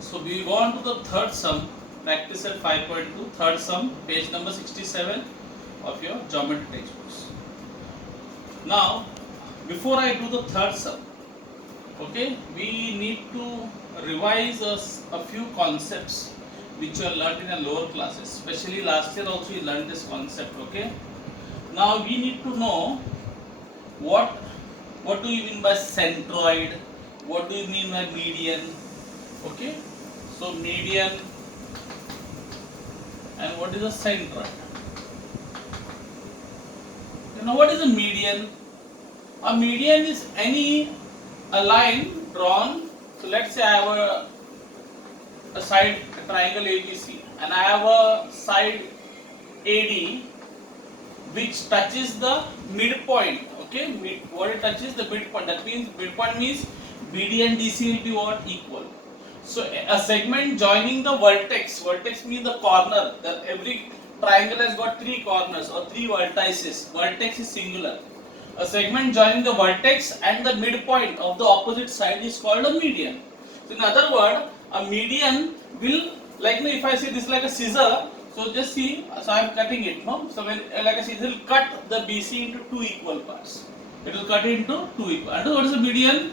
So we go on to the third sum, practice at 5.2, third sum, page number 67 of your geometry textbooks. Now, before I do the third sum, okay, we need to revise a few concepts which you have learned in your lower classes. Especially last year also you learned this concept, okay. Now we need to know what do you mean by centroid, what do you mean by median, okay. So median and what is a centroid? You know what is a median? A median is a line drawn. So let's say I have a side a triangle ABC and I have a side AD which touches the midpoint. Okay, what it touches the midpoint. That means midpoint means BD and DC will be what? Equal. So a segment joining the vertex. Vertex means the corner. That every triangle has got three corners or three vertices. Vertex is singular. A segment joining the vertex and the midpoint of the opposite side is called a median. So in other words, a median will, like if I say this is like a scissor, so just see, so I am cutting it, no? So when like a scissor will cut the BC into two equal parts. It will cut it into two equal. And what is a median?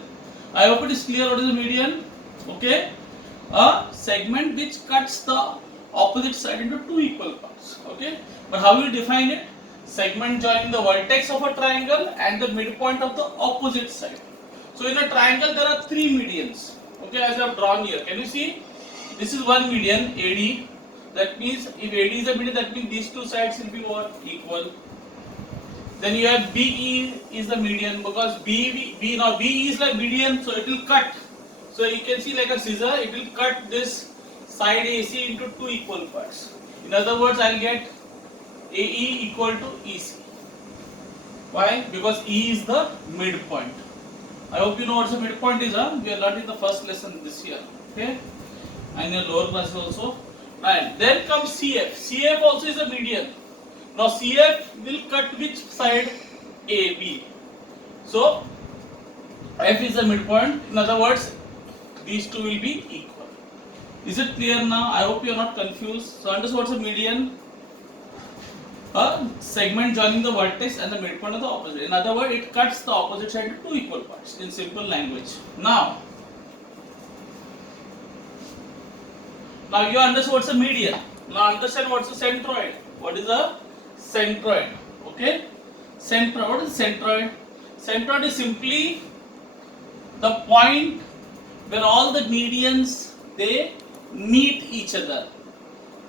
I hope it is clear what is a median. Okay, a segment which cuts the opposite side into two equal parts. Okay, but how you define it? Segment joining the vertex of a triangle and the midpoint of the opposite side. So in a triangle there are three medians. Okay, as I have drawn here. Can you see? This is one median, AD. That means if AD is a median, that means these two sides will be what? Equal. Then you have BE is the median because BE is like median, so it will cut. So you can see like a scissor, it will cut this side AC into two equal parts. In other words, I will get AE equal to EC. Why? Because E is the midpoint. I hope you know what the midpoint is. We have learned in the first lesson this year. Okay, and in lower classes also. Right. Then comes CF. CF also is a median. Now CF will cut which side? AB. So F is the midpoint. In other words, these two will be equal. Is it clear now? I hope you are not confused. So understand what's a median? A segment joining the vertex and the midpoint of the opposite. In other words, it cuts the opposite side into two equal parts in simple language. Now you understand what's a median. Now understand what's a centroid. What is a centroid? Okay, centroid. What is centroid? Centroid is simply the point where all the medians they meet each other.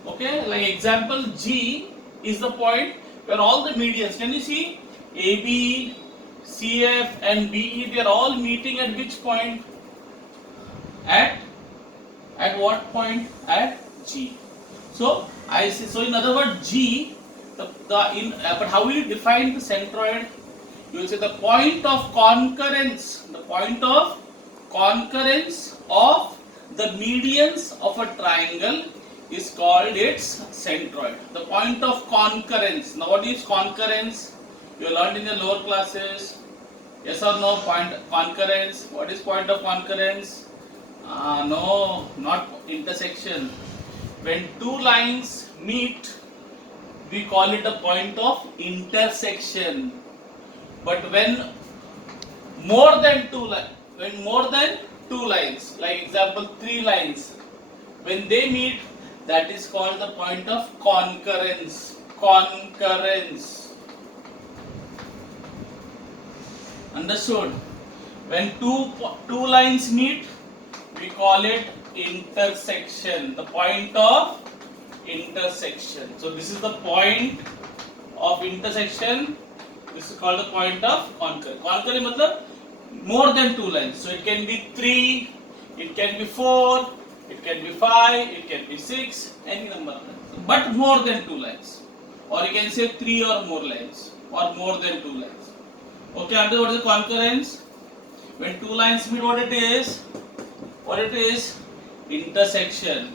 Okay, like example G is the point where all the medians, can you see AB, CF and BE, they are all meeting at which point? At what point? At G. So I see. So in other words, G. But how will you define the centroid? You will say the point of concurrence. The point of concurrence of the medians of a triangle is called its centroid. The point of concurrence. Now what is concurrence? You learned in the lower classes. Yes or no? Point concurrence. What is point of concurrence? No, not intersection. When two lines meet, we call it a point of intersection. But when more than two lines, like example 3 lines, when they meet, that is called the point of concurrence. Concurrence. Understood? When two lines meet, we call it intersection. The point of intersection. So this is the point of intersection. This is called the point of concurrence. Concurrence means more than 2 lines. So it can be 3, it can be 4, it can be 5, it can be 6, any number of lines. But more than 2 lines. Or you can say 3 or more lines. Or more than 2 lines. Okay, after what is the concurrence? When 2 lines meet, what it is? What it is? Intersection.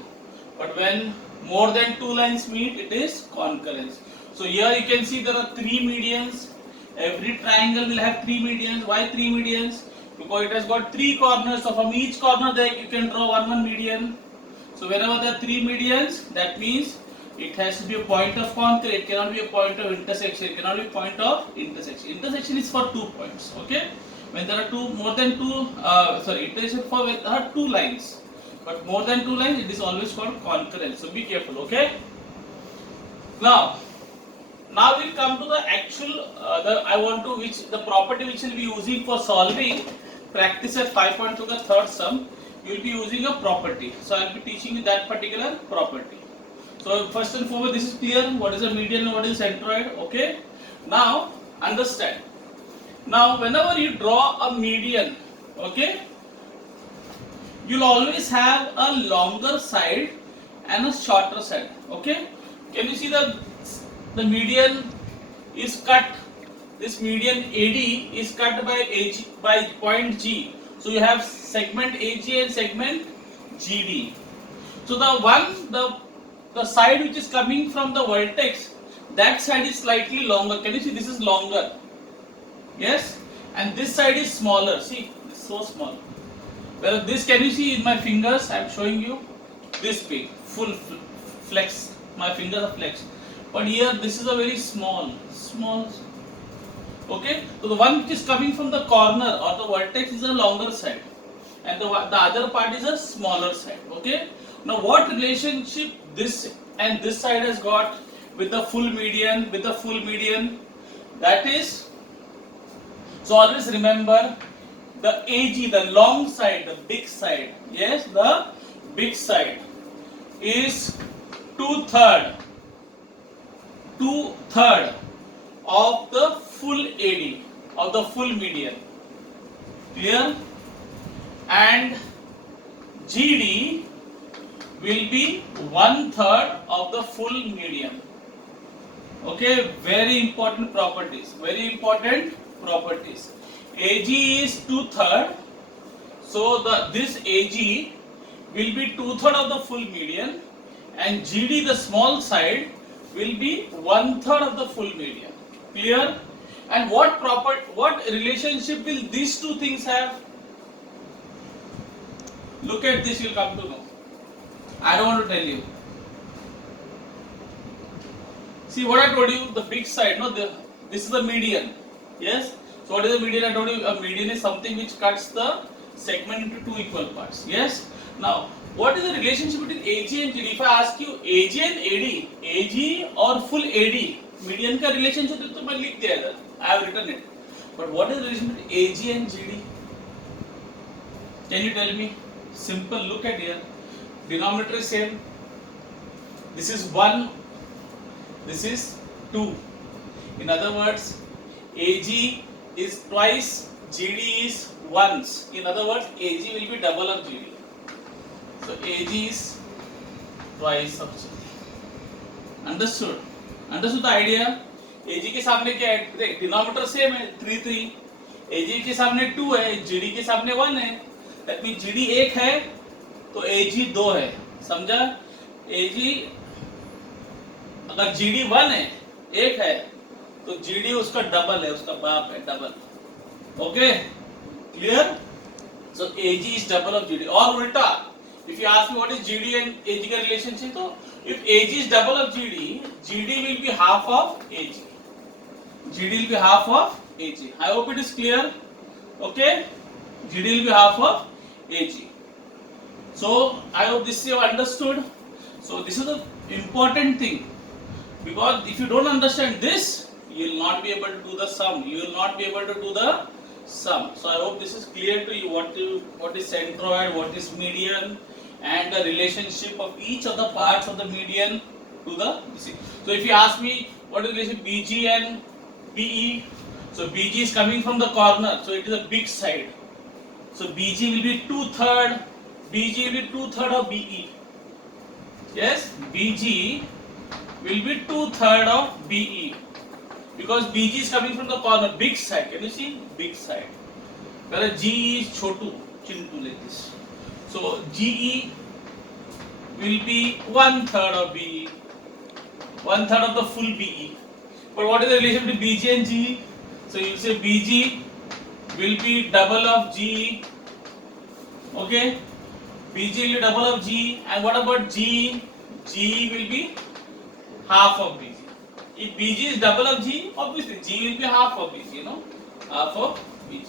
But when more than 2 lines meet, it is concurrence. So here you can see there are 3 medians. Every triangle will have 3 medians. Why 3 medians? Because it has got 3 corners. So from each corner there you can draw one median. So whenever there are three medians, that means it has to be a point of concurrence. It cannot be a point of intersection. It cannot be a point of intersection. Intersection is for 2 points. Okay. When there are intersection for when there are two lines, but more than two lines, it is always called concurrence. So be careful. Okay. Now we'll come to the actual. The property which we'll be using for solving practice at 5.2 the third sum. You will be using a property. So I will be teaching you that particular property. So first and foremost, this is clear. What is a median and what is centroid? Okay. Now understand. Now whenever you draw a median, okay, you'll always have a longer side and a shorter side. Okay. Can you see the median is cut? This median AD is cut by point G. So you have segment AG and segment GD. So the side which is coming from the vertex, that side is slightly longer. Can you see this is longer? Yes, and this side is smaller. See, it's so small. Well, this can you see in my fingers? I am showing you this big, full flex. My fingers are flexed. But here this is a very small. Okay, so the one which is coming from the corner or the vertex is a longer side, and the other part is a smaller side. Okay, now what relationship this and this side has got with the full median? That is, so always remember the AG, the long side, the big side. Yes, the big side is 2/3 of the full AD, of the full median. Clear? And GD will be 1/3 of the full median. Okay, very important properties. AG is 2/3, so this AG will be 2/3 of the full median, and GD, the small side, will be 1/3 of the full median. Clear? And what relationship will these two things have? Look at this, you'll come to know. I don't want to tell you. See what I told you, the big side, this is the median. Yes? So what is the median? I told you a median is something which cuts the segment into two equal parts. Yes? Now, what is the relationship between AG and GD? If I ask you AG and AD, AG or full AD, median का relationship तो मैं लिख दिया इधर. I have written it. But what is the relation between AG and GD? Can you tell me? Simple. Look at here. Denominator is same. This is 1. This is 2. In other words, AG is twice, GD is once. In other words, AG will be double of GD. So AG is twice of GD. Understood? Understood the idea? AG के सामने क्या है? Denominator same है 3. AG के सामने 2 है, GD के सामने 1 है. That means GD 1 है, तो AG 2 है. समझा? AG अगर GD 1 है, 1 है, तो GD उसका डबल है, उसका बाप है, double. Okay? Clear? So AG is double of GD. और उल्टा, if you ask me what is GD and AG का relationship, तो if AG is double of GD, GD will be half of AG. GD will be half of AG. I hope it is clear. Okay? GD will be half of AG. So I hope this you have understood. So this is the important thing, because if you don't understand this, you will not be able to do the sum. So I hope this is clear to you. What is centroid, what is median, and the relationship of each of the parts of the median to the BC. So if you ask me what is the relation BG and BE, so BG is coming from the corner, so it is a big side. So BG will be 2/3. BG will be 2/3 of BE. Yes, BG will be 2/3 of BE, because BG is coming from the corner, big side. Can you see? Big side. Whereas GE is chotu, chintu, like this. So GE will be 1/3 of BE, 1/3 of the full BE. But what is the relation between BG and GE? So you say BG will be double of GE. Okay. BG will be double of G, and what about G? G will be half of BG. If BG is double of G, obviously G will be half of BG, half of BG.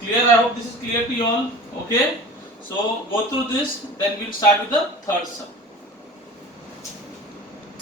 Clear? I hope this is clear to you all. Okay. So go through this, then we'll start with the third sum.